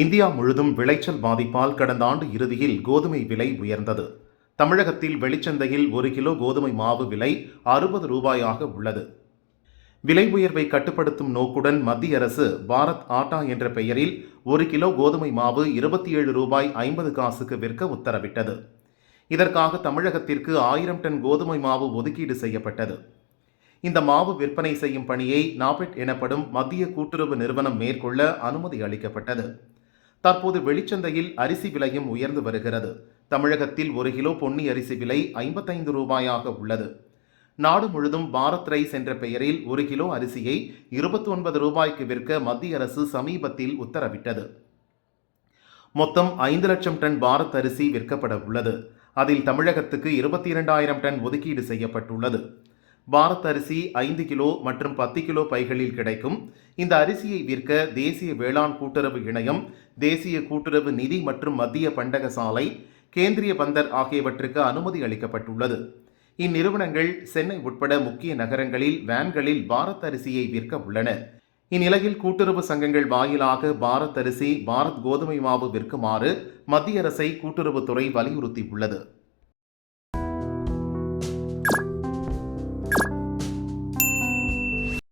India முழுதும் விளைச்சல் பாதிப்பால் கடந்த ஆண்டு இறுதியில் கோதுமை விலை உயர்ந்தது. தமிழகத்தில் வெளிச்சந்தையில் ஒரு கிலோ கோதுமை மாவு விலை அறுபது ரூபாயாக உள்ளது. விலை உயர்வை கட்டுப்படுத்தும் நோக்குடன் மத்திய அரசு பாரத் ஆட்டா என்ற பெயரில் ஒரு கிலோ கோதுமை மாவு இருபத்தி ஏழு ரூபாய் ஐம்பது காசுக்கு விற்க உத்தரவிட்டது. இதற்காக தமிழகத்திற்கு ஆயிரம் டன் கோதுமை மாவு ஒதுக்கீடு செய்யப்பட்டது. இந்த மாவு விற்பனை செய்யும் பணியை நாபெட் எனப்படும் மத்திய கூட்டுறவு நிறுவனம் மேற்கொள்ள அனுமதி அளிக்கப்பட்டது. தற்போது வெளிச்சந்தையில் அரிசி விலையும் உயர்ந்து வருகிறது. தமிழகத்தில் ஒரு கிலோ பொன்னி அரிசி விலை ஐம்பத்தைந்து ரூபாயாக உள்ளது. நாடு முழுதும் பாரத் ரைஸ் என்ற பெயரில் ஒரு கிலோ அரிசியை இருபத்தி ஒன்பது ரூபாய்க்கு விற்க மத்திய அரசு சமீபத்தில் உத்தரவிட்டது. மொத்தம் ஐந்து லட்சம் டன் பாரத் அரிசி விற்கப்பட உள்ளது. அதில் தமிழகத்துக்கு இருபத்தி இரண்டாயிரம் டன் ஒதுக்கீடு செய்யப்பட்டுள்ளது. பாரத் அரிசி ஐந்து கிலோ மற்றும் பத்து கிலோ பைகளில் கிடைக்கும். இந்த அரிசியை விற்க தேசிய வேளாண் கூட்டுறவு இணையம் தேசிய கூட்டுறவு நிதி மற்றும் மத்திய பண்டக சாலை கேந்திரிய பந்தர் ஆகியவற்றுக்கு அனுமதி அளிக்கப்பட்டுள்ளது. இந்நிறுவனங்கள் சென்னை உட்பட முக்கிய நகரங்களில் வேன்களில் பாரத் அரிசியை விற்க உள்ளன. இந்நிலையில் கூட்டுறவு சங்கங்கள் வாயிலாக பாரத் அரிசி பாரத் கோதுமை மாவு விற்குமாறு மத்திய அரசை கூட்டுறவுத்துறை வலியுறுத்தியுள்ளது.